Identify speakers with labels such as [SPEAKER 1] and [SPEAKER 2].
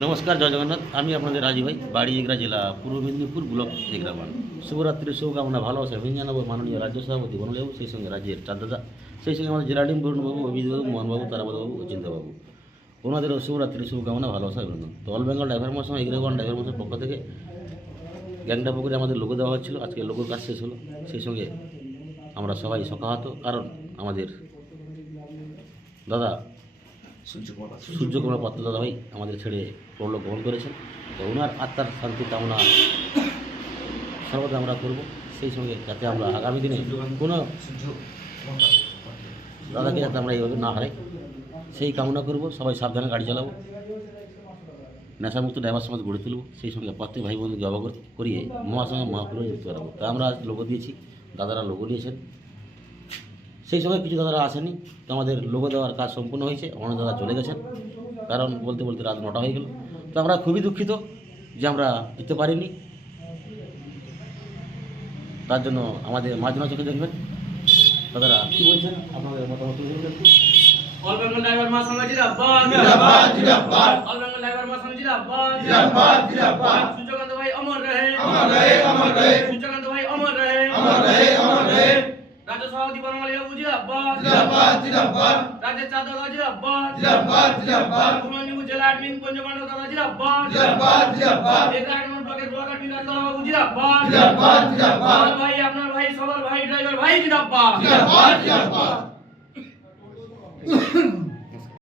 [SPEAKER 1] নমস্কার, জয় জগন্নাথ। আমি আপনাদের রাজু ভাই, বাড়ি এগরা জেলা পূর্ব মেদিনীপুর ব্লক এগরাবান। শুভরাত্রির শুভকামনা, ভালোবাসা অভিযান জানাবো মাননীয় রাজ্য সভাপতি বনলেবাবু, সেই সঙ্গে রাজ্যের চাঁদদাদা, সেই সঙ্গে আমাদের জেলাডিন বরুণবাবু, অভিজিৎবাবু, মোহনবাবু, তারাবাবু ও চিন্তাবাবু। ওনাদেরও শুভরাত্রির শুভকামনা, ভালোবাসা অভিনন্দন। তো অল বেঙ্গল ড্রাইভার মাস এগরাবান ড্রাইভার মাসের পক্ষ থেকে গ্যাংটা পুকুরে আমাদের লোগো দেওয়া হচ্ছিল। আজকে লোগোর কাজ শেষ হলো। সেই সঙ্গে আমরা সবাই শোকাহত, কারণ আমাদের দাদা সূর্যকুমার পাত্র দাদা ভাই আমাদের ছেড়ে পরলোক গ্রহণ করেছেন। তো ওনার আত্মার শান্তি কামনা সর্বদা আমরা করব, সেই সঙ্গে যাতে আমরা আগামী দিনে কোনো দাদাকে যাতে আমরা এইভাবে না হারাই সেই কামনা করব। সবাই সাবধানে গাড়ি চালাবো, নেশামুক্ত ড্রাইভার সমাজ গড়ে তুলব, সেই সঙ্গে প্রত্যেক ভাই বোনকে অবগত করিয়ে মহাসঙ্গে মহাপুরে যুক্ত করাবো। তা আমরা আজ লোগো দিয়েছি, দাদারা লোগো নিয়েছেন, সেই সময় কিছু দাদারা আসেনি। তো আমাদের লোগো দেওয়ার কাজ সম্পূর্ণ হয়েছে, অনেক দাদা চলে গেছেন, কারণ বলতে বলতে রাত 9টা হয়ে গেল। তো আমরা খুবই দুঃখিত যে আমরা দিতে পারিনি। তার জন্য আমাদের মাঝনা চোখে দেখবেন। দাদারা কী বলছেন, আপনাদের মতামত তুলে ধরবেন।
[SPEAKER 2] অল বেঙ্গল ড্রাইভার মহাসংঘ জিন্দাবাদ জিন্দাবাদ জিন্দাবাদ। অল বেঙ্গল ড্রাইভার মহাসংঘ জিন্দাবাদ জিন্দাবাদ জিন্দাবাদ। সূর্যকান্ত ভাই অমর রহে অমর রহে অমর রহে। সূর্যকান্ত ভাই অমর রহে অমর রহে অমর রহে। রাজ্য সভাপতি বনমালীবাবু জিন্দাবাদ জিন্দাবাদ জিন্দাবাদ। রাজ্যের চাঁদদাদা জিন্দাবাদ জিন্দাবাদ জিন্দাবাদ। পূর্ব মেদিনীপুর জেলা অ্যাডমিন পঞ্চপাণ্ডব দাদা জিন্দাবাদ জিন্দাবাদ জিন্দাবাদ। এগরা নম্বর ব্লকের ব্লক অ্যাডমিন রাজদাদাবাবু জিন্দাবাদ জিন্দাবাদ জিন্দাবাদ। ভাই আপনার ভাই সবার ভাই ড্রাইভার ভাই জিন্দাবাদ জিন্দাবাদ জিন্দাবাদ।